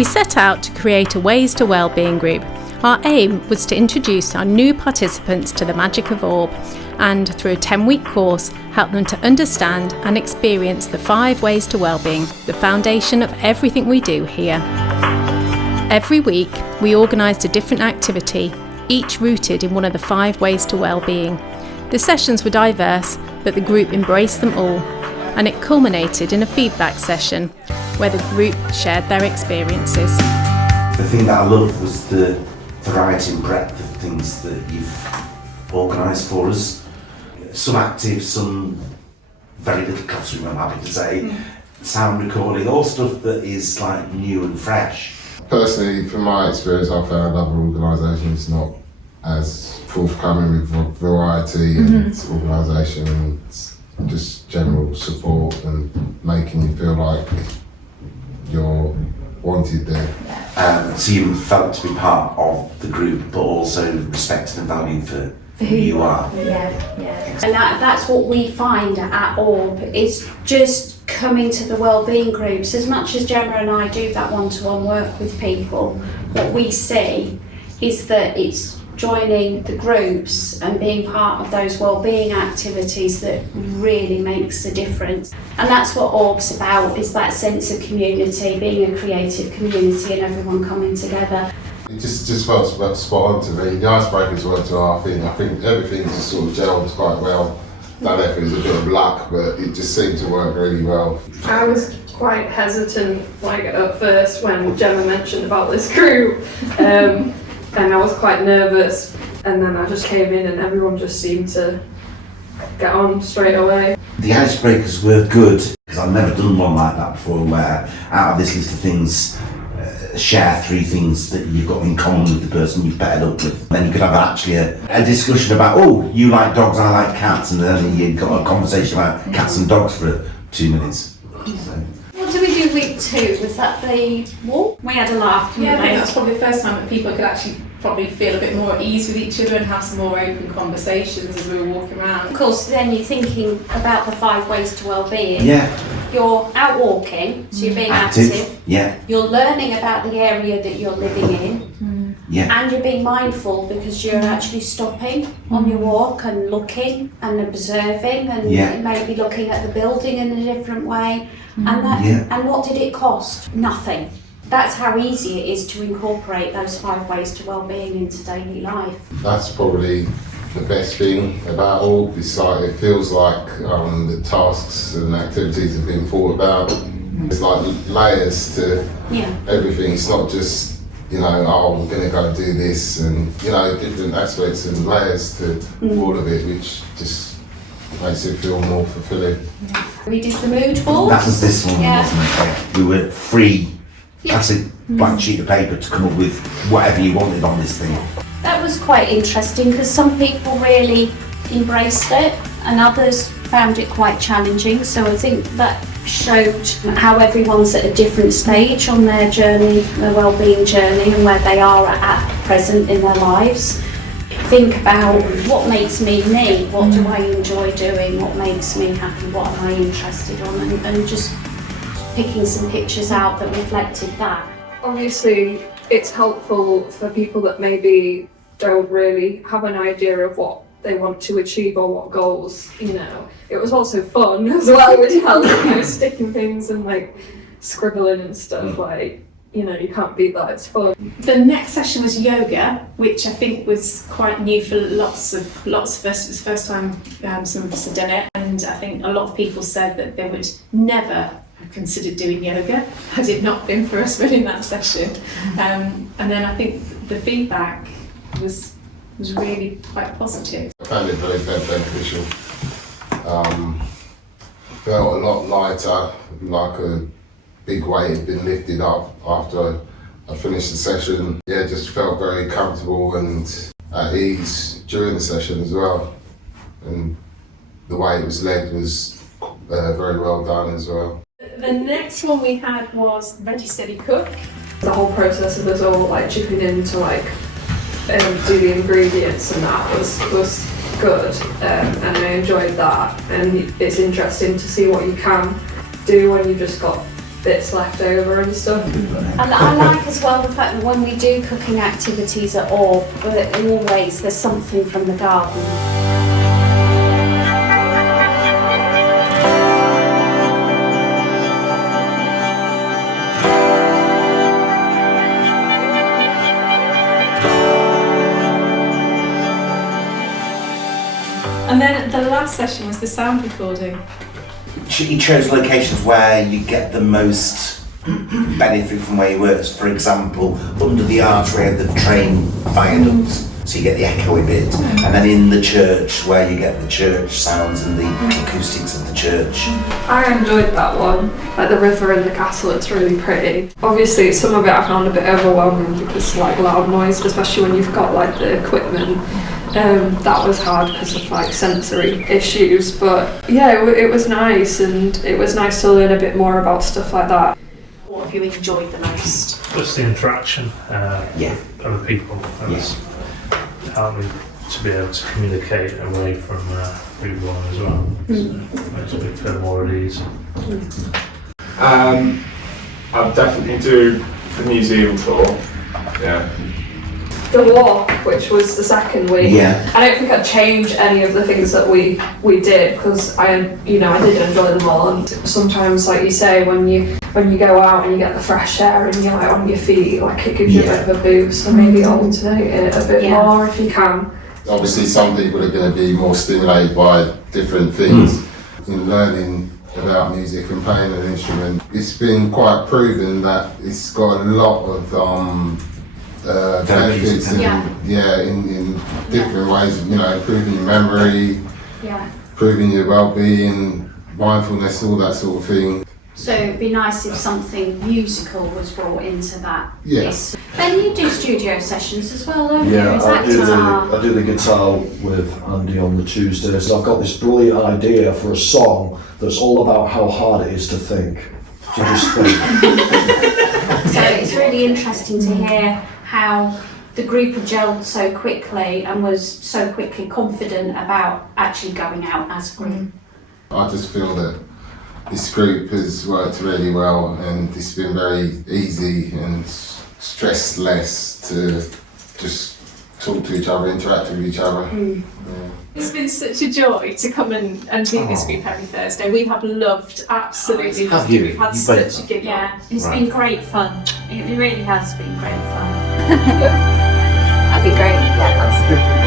We set out to create a Ways to Wellbeing group. Our aim was to introduce our new participants to the magic of Orb and, through a 10-week course, help them to understand and experience the 5 ways to wellbeing, the foundation of everything we do here. Every week, we organised a different activity, each rooted in one of the 5 ways to wellbeing. The sessions were diverse, but the group embraced them all, and it culminated in a feedback session where the group shared their experiences. The thing that I loved was the variety and breadth of things that you've organised for us. Some active, some very little classroom, I'm happy to say. Sound recording, all stuff that is like new and fresh. Personally, from my experience, I found other organisations not as forthcoming with variety and organisation and just general support and making you feel like you're wanted there. So you felt to be part of the group, but also respected and valued for who you are. Yeah. And that's what we find at Orb, is just coming to the wellbeing groups. As much as Gemma and I do that one-to-one work with people, what we see is that it's joining the groups and being part of those wellbeing activities that really makes a difference. And that's what Orb's about, is that sense of community, being a creative community and everyone coming together. It just felt spot on to me. The icebreakers weren't to our thing. I think everything just sort of gelled quite well. That effort was a bit of luck, but it just seemed to work really well. I was quite hesitant at first when Gemma mentioned about this group, and I was quite nervous, and then I just came in and everyone just seemed to get on straight away. The icebreakers were good, because I've never done one like that before, where out of this list of things, share 3 things that you've got in common with the person you've paired up with. Then you could have actually a discussion about, oh, you like dogs, I like cats, and then you got a conversation about cats and dogs for 2 minutes. So. What did we do week 2? Was that the walk? We had a laugh, I think that's probably the first time that people could actually probably feel a bit more at ease with each other and have some more open conversations as we were walking around. Of course, then you're thinking about the 5 ways to wellbeing. Yeah. You're out walking, so you're being active. Yeah. You're learning about the area that you're living in. Yeah. And you're being mindful, because you're actually stopping on your walk and looking and observing and maybe looking at the building in a different way. And what did it cost? Nothing. That's how easy it is to incorporate those 5 ways to wellbeing into daily life. That's probably the best thing about Orb. It's like, it feels like the tasks and activities have been thought about. It's like layers to everything. It's not just, I'm going to go do this, and different aspects and layers to all of it, which just makes it feel more fulfilling. We did the mood board. That was this one, wasn't it? We were free. That's a blank sheet of paper to come up with whatever you wanted on this thing. That was quite interesting, because some people really embraced it and others found it quite challenging. So I think that showed how everyone's at a different stage on their journey, their wellbeing journey, and where they are at present in their lives. Think about what makes me me, what do I enjoy doing, what makes me happy, what am I interested in, and just picking some pictures out that reflected that. Obviously, it's helpful for people that maybe don't really have an idea of what they want to achieve or what goals, It was also fun as well, which helped, sticking things and scribbling and stuff, you can't beat that, it's fun. The next session was yoga, which I think was quite new for lots of us. It was the first time some of us had done it, and I think a lot of people said that they would never have considered doing yoga had it not been for us running that session. And then I think the feedback was really quite positive. I found it very beneficial. Felt a lot lighter, like a big weight had been lifted up after I finished the session. Yeah, just felt very comfortable and at ease during the session as well. And the way it was led was very well done as well. The next one we had was Ready Steady Cook. The whole process of us all chipping in to do the ingredients and that was good, and I enjoyed that. And it's interesting to see what you can do when you've just got bits left over and stuff. And I like as well the fact that when we do cooking activities at Orb, always there's something from the garden. And then the last session was the sound recording. You chose locations where you get the most benefit from where you work. For example, under the archway of the train viaducts, so you get the echoey bit, and then in the church where you get the church sounds and the acoustics of the church. I enjoyed that one, like the river and the castle. It's really pretty. Obviously, some of it I found a bit overwhelming because it's like loud noise, especially when you've got like the equipment. That was hard because of like sensory issues, but yeah, it was nice, and it was nice to learn a bit more about stuff like that. What have you enjoyed the most? Just the interaction Yeah. with other people. That was helped me to be able to communicate away from everyone as well. So makes me feel more at ease. I'll definitely do the museum tour. Yeah. The walk, which was the second week, Yeah. I don't think I'd change any of the things that we did because I did enjoy them all. And sometimes, like you say, when you go out and you get the fresh air and you're like on your feet, like it gives you a bit of a boost. So maybe alternate it a bit more if you can. Obviously, some people are going to be more stimulated by different things. In learning about music and playing an instrument, it's been quite proven that it's got a lot of benefits in different ways, improving your memory, improving your well-being, mindfulness, all that sort of thing. So it'd be nice if something musical was brought into that. Yes. Then you do studio sessions as well, don't you? Yeah, Is that guitar? I do the guitar with Andy on the Tuesdays. I've got this brilliant idea for a song that's all about how hard it is to think. To just think. So it's really interesting to hear how the group had gelled so quickly and was so quickly confident about actually going out as a group. I just feel that this group has worked really well, and it's been very easy and stressless to just talk to each other, interact with each other. It's been such a joy to come and do this group every Thursday. We have absolutely loved it. We've had such a good It's been great fun. It really has been great fun. That'd be great.